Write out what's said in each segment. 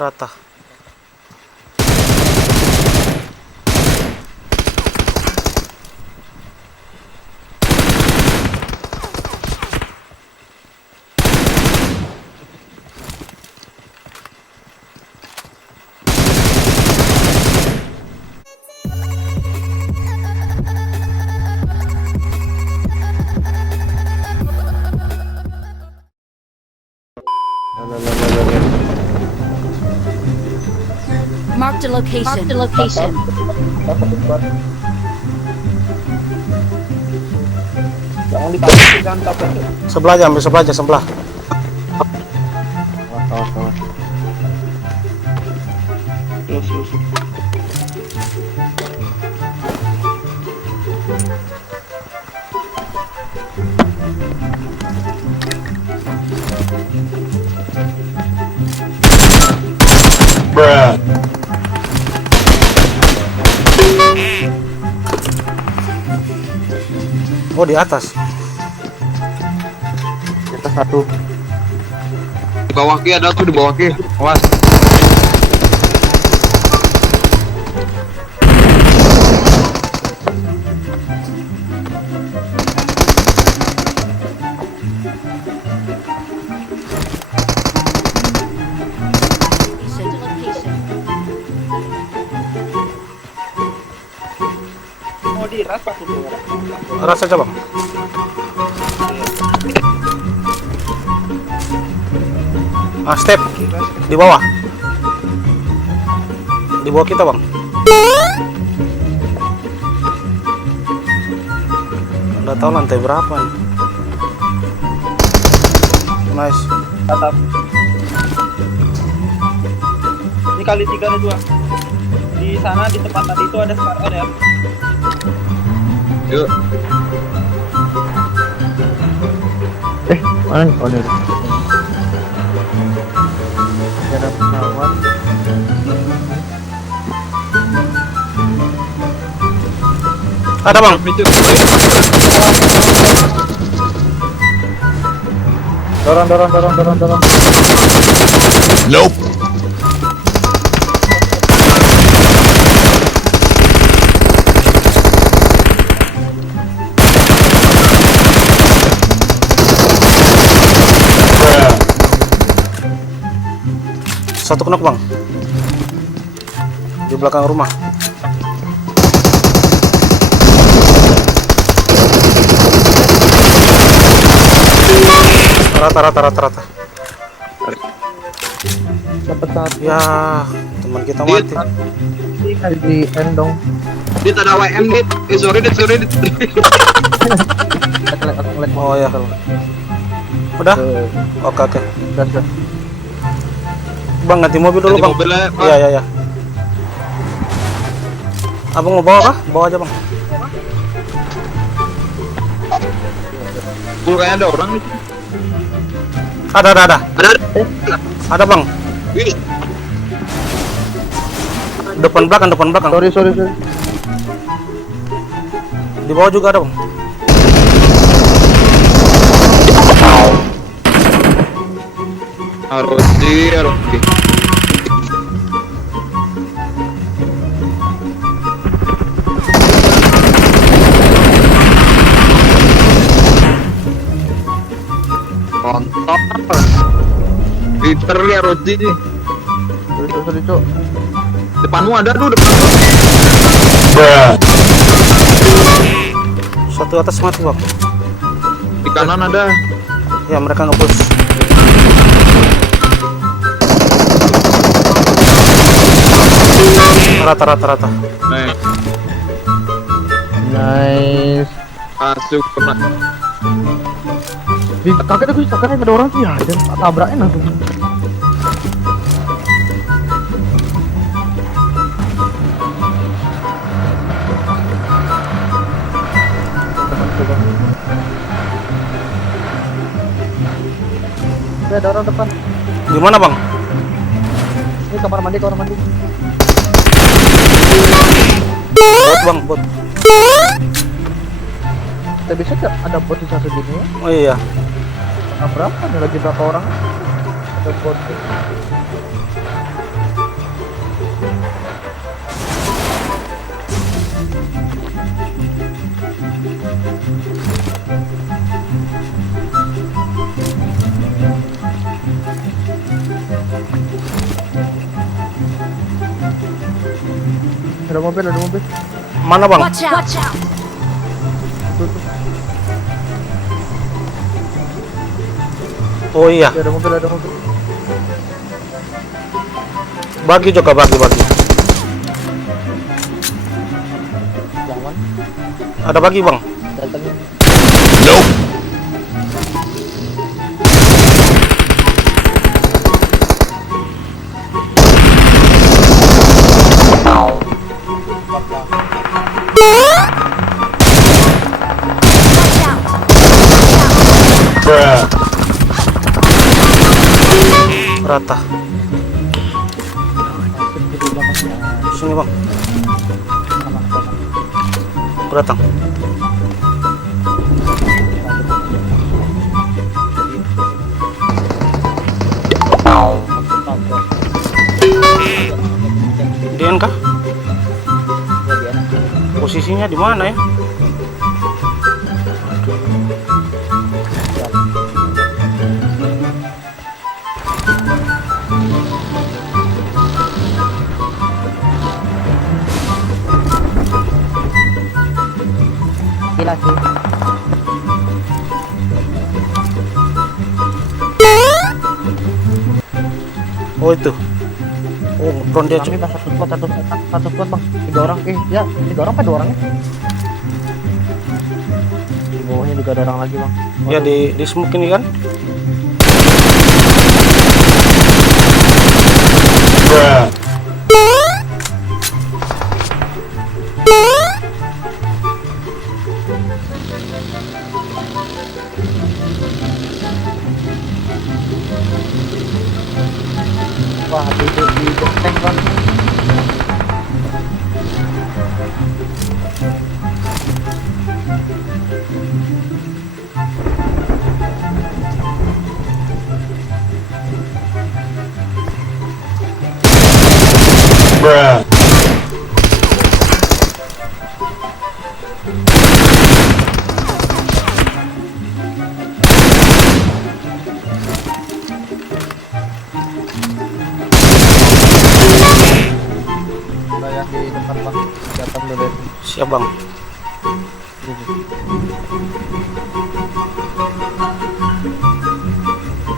Rata. Marked a location. Marked a location. Jangan ditakutin, jangan ditakutin. Sebelah aja, ambil sebelah aja, sebelah. Awas. Terus. Oh, di atas. Di atas satu. Di bawah ki ada tuh, di bawah ki. Awas. Mau diras satu dua. Rasa aja, Bang. Step di bawah. Di bawah kita, Bang. Udah tahu lantai berapa nih. Nice. Tatap. Ini kali 3 ada 2. Di sana di tempat tadi itu ada Scar ya. Yuk. Mana nih? Oh, ini. Ada pesawat. Ada, Bang. Dorong. Nope. Satu knock, Bang. Di belakang rumah. Rata. Dapat satu. Ya, teman kita mati. Ini kali di end dong. Dit ada WM dit. Sorry dit. Aku ngeliat. Oh ya. Udah? Oke. Udah. Bang, ganti mobil dulu, Ganti Bang. mobilnya, Pak. Iya. Abang mau bawa kah? Bawa aja, Bang. Kayak ada orang nih. Ada. Ada, Bang. Wih. Depan belakang. Sorry. Di bawah juga ada, Bang. Harus di. Kontol. Literally Rodi nih. Sorry, Cok. Depanmu ada tuh, depan. Satu atas mati, Bang. Di kanan ada. Ya, mereka nge-push. Rata. Nice. Masuk kena. Kaget aku karena ada orang sih ya, dan tabrakin langsung. Ada orang depan. Gimana, Bang? Ini kamar mandi. Bot, Bang, bot. Kita bisa ada bot di satu gini ya. Oh iya. Berapa nih, lagi berapa orang? Ada bot. ada mobil. Mana bang? Watch out! Watch out! Tuh, tuh. Oh iya, Ya, ada mobil, ada mobil. bagi juga bagi. Jangan Ada bagi bang. datengin. Watch out! Rata. Sini bang. Aku datang. Dian kah? Posisinya di mana ya? Gila sih. Oh itu. Oh ngepron dia Kami cuk. pas satu squad bang. 3 orang. Ya 3 orang apa 2 orangnya? Di bawahnya juga ada orang lagi bang. Ya di smoke ini kan. Wah di tank bang. Ada yang di depan bang. Datang dulu. Siap bang.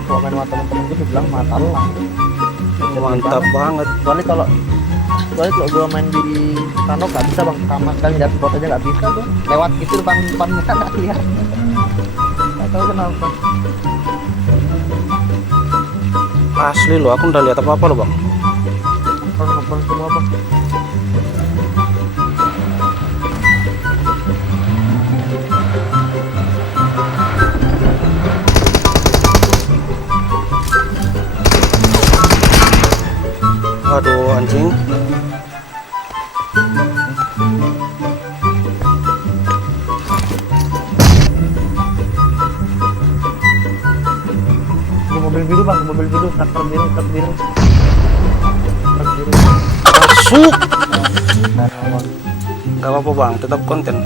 Kalau main sama temen-temen gue bilang mata lu langsung. Mantap banget. Soalnya kalau gua main di Kano nggak bisa bang, sama sekali lihat spot aja nggak bisa tuh. Lewat itu depan muka nggak lihat. Nggak tahu kenapa. Asli lo, aku udah lihat apa-apa lo bang. Nonton semua bang. Aduh anjing. Di mobil biru bang, mobil biru, truk biru. Truk biru. Masuk. Nah, bang. Gak apa-apa bang, tetap konten.